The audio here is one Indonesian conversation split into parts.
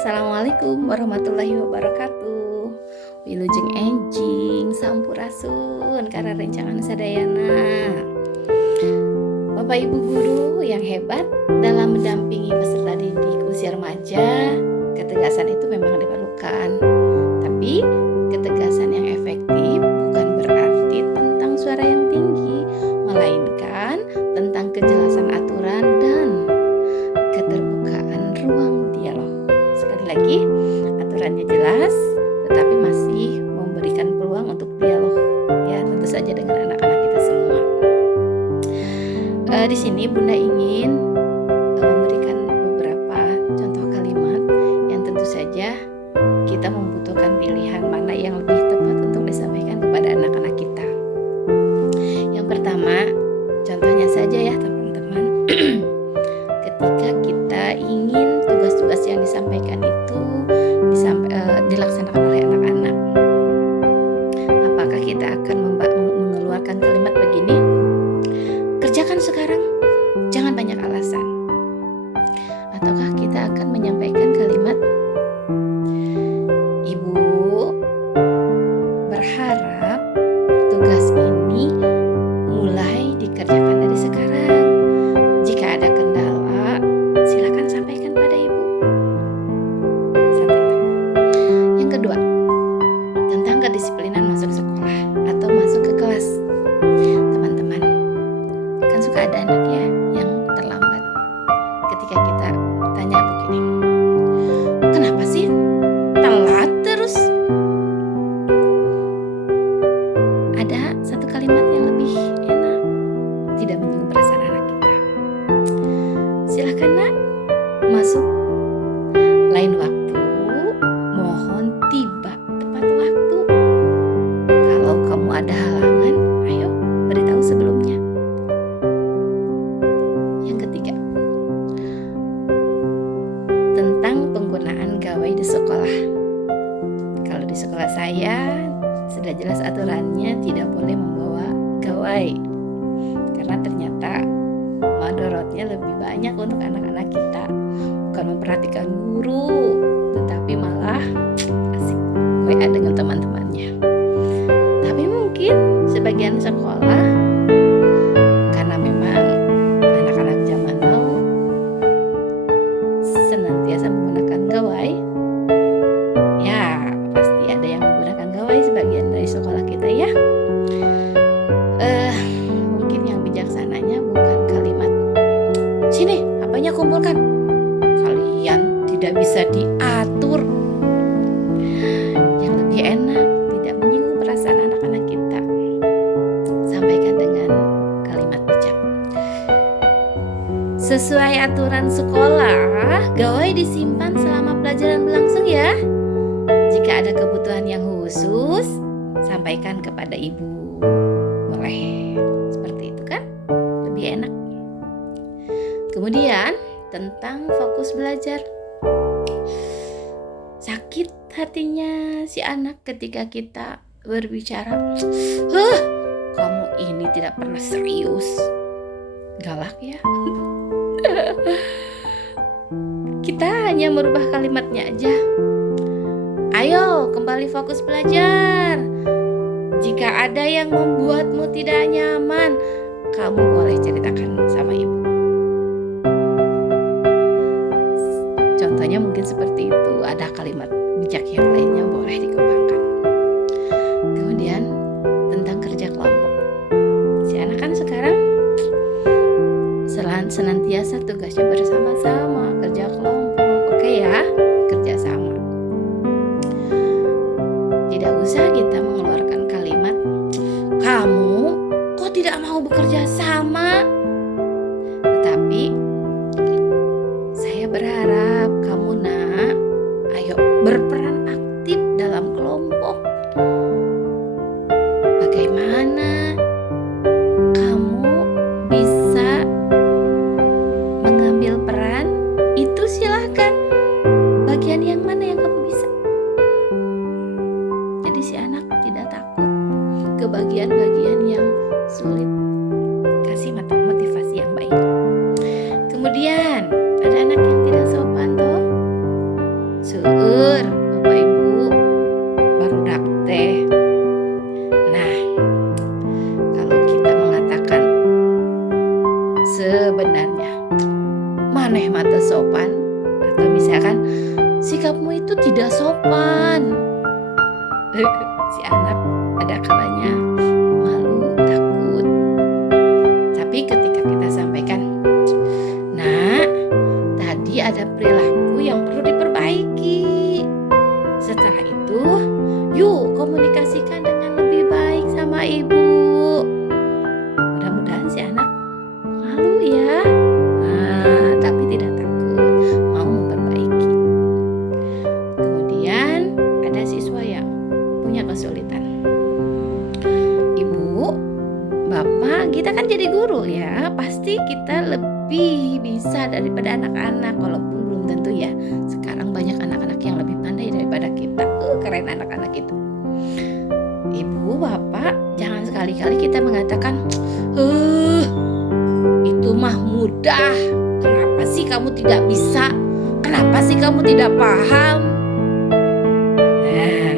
Assalamualaikum warahmatullahi wabarakatuh. Wilujeng enjing sampurasun karena rencangan sadayana. Bapak Ibu guru yang hebat dalam mendampingi peserta didik usia remaja, ketegasan itu memang diperlukan. Tapi ketegasan yang efektif bukan berarti tentang suara yang tinggi, melainkan tentang kejelasan aturan dan keterbukaan ruang dialog. Sekali lagi, aturannya jelas, tetapi masih memberikan peluang untuk dialog, ya tentu saja dengan anak-anak kita semua. Di sini Bunda ingin memberikan beberapa contoh kalimat yang tentu saja kita membutuhkan pilihan mana yang lebih tepat untuk disampaikan kepada anak-anak kita. Yang pertama, contohnya saja ya teman-teman. Ketika kita ingin tugas-tugas yang disampaikan itu dilaksanakan oleh anak-anak, apakah kita akan mengeluarkan kalimat begini? Kerjakan sekarang, jangan banyak alasan. Ataukah kita akan menyampaikan kalimat, Ibu berharap tugas ini mulai dikerjakan dari sekarang. Jika ada kendala, silakan sampaikan pada Ibu. Satu itu. Yang kedua, tentang kedisiplinan masuk sekolah atau masuk ke kelas. Teman-teman, kan suka ada anak ya yang terlambat. Ketika kita tanya begini, kenapa sih telat terus? Ada satu kalimat yang lebih enak, tidak menyinggung perasaan anak kita. Silakan nak, masuk. Lain waktu, mohon tiba tepat waktu. Kalau kamu ada halangan, ayo beritahu sebelumnya. Yang ketiga, tentang penggunaan gawai di sekolah. Kalau di sekolah saya sudah jelas aturannya tidak boleh membawa gawai, karena ternyata madorotnya lebih banyak untuk anak-anak kita. Bukan memperhatikan guru, tetapi malah asik WA dengan teman-temannya. Tapi mungkin sebagian sekolah, karena memang anak-anak zaman now senantiasa menggunakan gawai, ya pasti ada yang menggunakan gawai sebagian dari sekolah kita ya. Mungkin yang bijaksananya bukan kalimat, sini apanya kumpulkan, kalian tidak bisa diatur. Yang lebih enak, tidak menyinggung perasaan anak-anak kita, sampaikan dengan kalimat bijak. Sesuai aturan sekolah, gawai disimpan selama pelajaran berlangsung ya. Jika ada kebutuhan yang khusus, sampaikan kepada ibu. Boleh. Seperti itu kan? Lebih enak. Kemudian, tentang fokus belajar. Sakit hatinya si anak ketika kita berbicara, kamu ini tidak pernah serius. Galak ya. Kita hanya merubah kalimatnya aja. Ayo kembali fokus belajar. Jika ada yang membuatmu tidak nyaman, kamu boleh ceritakan sama ibu. Contohnya mungkin seperti itu. Ada kalimat bijak yang lainnya boleh dikembangkan. Kemudian tentang kerja kelompok. Si anak kan sekarang senantiasa tugasnya bersama-sama, kerja kelompok. Oke ya, kerja sama. Tidak usah kita mengeluarkan kalimat, kamu kok tidak mau bekerja sama? Tetapi saya berharap kamu nak, ayo berperan aktif dalam kelompok. Bagaimana kamu bisa mengambil peran? Itu silahkan. Bagian yang mana yang kamu bisa? Jadi si anak tidak takut ke bagian-bagian yang sulit. Kasih motivasi yang baik. Kemudian ada anak yang tidak sopan. sopan, atau misalkan sikapmu itu tidak sopan. Si anak ada kalanya malu, takut. Tapi ketika kita sampaikan, "Nak, tadi ada perilaku yang perlu diperbaiki." Setelah itu, yuk komunikasikan dengan lebih baik sama ibu. Mudah-mudahan si anak malu ya, tapi tidak takut, mau memperbaiki. Kemudian ada siswa yang punya kesulitan. Ibu, bapak, kita kan jadi guru ya, pasti kita lebih bisa daripada anak-anak, walaupun belum tentu ya. Sekarang banyak anak-anak yang lebih pandai daripada kita. Keren anak-anak itu. Ibu, bapak, jangan sekali-kali kita mengatakan, itu mah mudah. Kenapa sih kamu tidak bisa? Kenapa sih kamu tidak paham? Nah,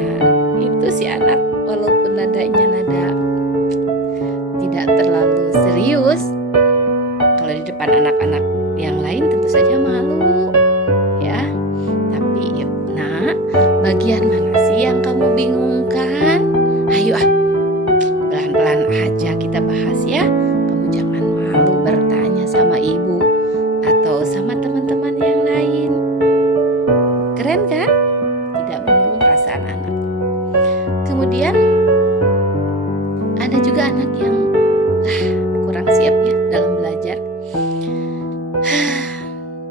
itu si anak walaupun nadanya nada tidak terlalu serius, kalau di depan anak-anak yang lain tentu saja malu ya. Tapi nak, bagian mana sih yang kamu bingungkan? Ayo pelan-pelan aja kita bahas ya. Kamu jangan malu bertanya sama ibu atau sama teman-teman yang lain. Keren kan? Tidak menyinggung perasaan anak. Kemudian ada juga anak yang kurang siap ya dalam belajar.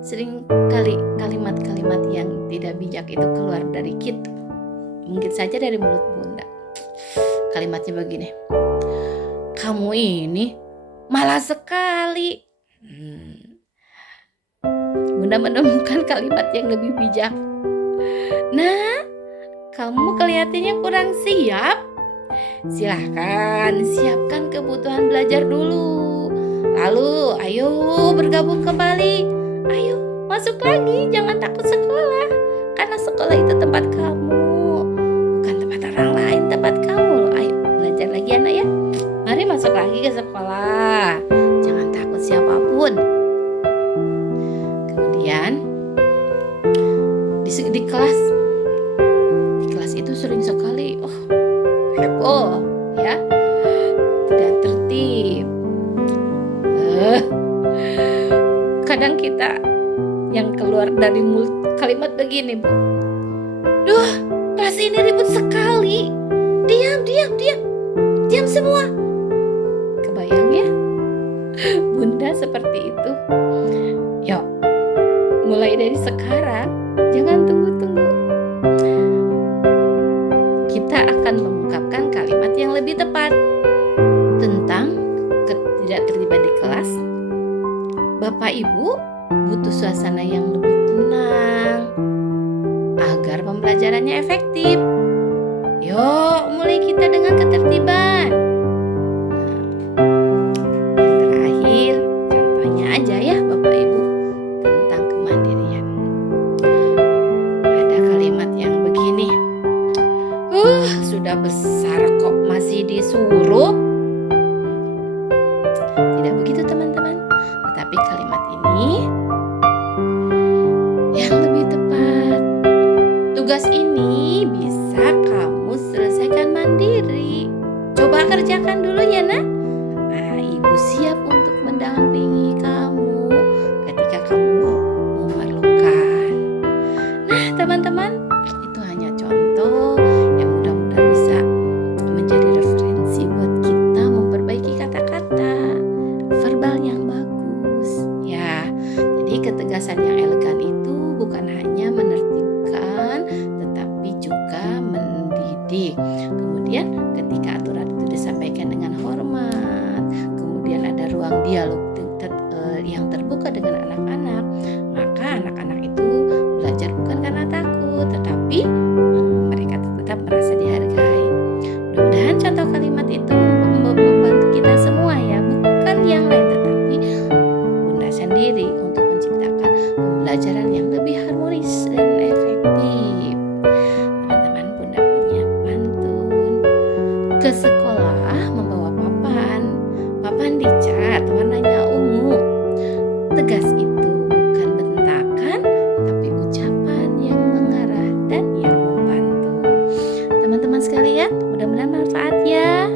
Sering kali kalimat-kalimat yang tidak bijak itu keluar dari kita. Mungkin saja dari mulut bunda. Kalimatnya begini, "Kamu ini malas sekali." Bunda menemukan kalimat yang lebih bijak. "Nah, kamu kelihatannya kurang siap. Silahkan siapkan kebutuhan belajar dulu. Lalu ayo bergabung kembali. Ayo masuk lagi, jangan takut sekolah. Karena sekolah itu tempat kamu, bukan tempat orang lain, tempat kamu. Ayo belajar lagi anak ya. Mari masuk lagi ke sekolah. Jangan takut siapapun." Kemudian di kelas itu sering sekali heboh ya, tidak tertib. Kadang kita yang keluar dari mulut kalimat begini, Bu. "Duh, kelas ini ribut sekali. Diam semua." Kebayang ya? Bunda seperti itu. Yuk, mulai dari sekarang jangan tunggu-tunggu. Kita akan mengungkapkan kalimat yang lebih tepat tentang ketidaktertiban di kelas. Bapak Ibu butuh suasana yang lebih tenang agar pembelajarannya efektif. Yuk, mulai kita dengan ketertiban. Yang terakhir, contohnya aja ya Bapak Ibu tentang kemandirian. Ada kalimat yang begini, sudah besar kok masih disuruh. Tidak begitu teman-teman, tetapi kalimat ini yang lebih tepat. Tugas ini bisa kamu selesaikan mandiri. Coba kerjakan dulu ya nak. Ibu siap untuk mendampingi kamu ketika kamu memerlukan. Nah teman-teman, itu hanya contoh yang mudah-mudahan bisa menjadi referensi buat kita memperbaiki kata-kata verbal yang bagus ya. Jadi ketegasan yang elegan itu bukan hanya menertibkan tetapi juga mendidik. Kemudian ketika aturan itu disampaikan dengan hormat, kemudian ada ruang dialog yang terbuka dengan anak-anak, maka anak-anak itu belajar bukan karena takut tetapi mereka tetap merasa dihargai. Mudah-mudahan contoh kalimat itu membantu kita semua ya, bukan yang lain tetapi Bunda sendiri untuk menciptakan pembelajaran yang lebih harmonis dan efektif. Teman-teman, Bunda punya pantun. Ke sekolah membawa papan dicat warnanya ungu. Tegas itu bukan bentakan. sekalian. Mudah-mudahan manfaat ya.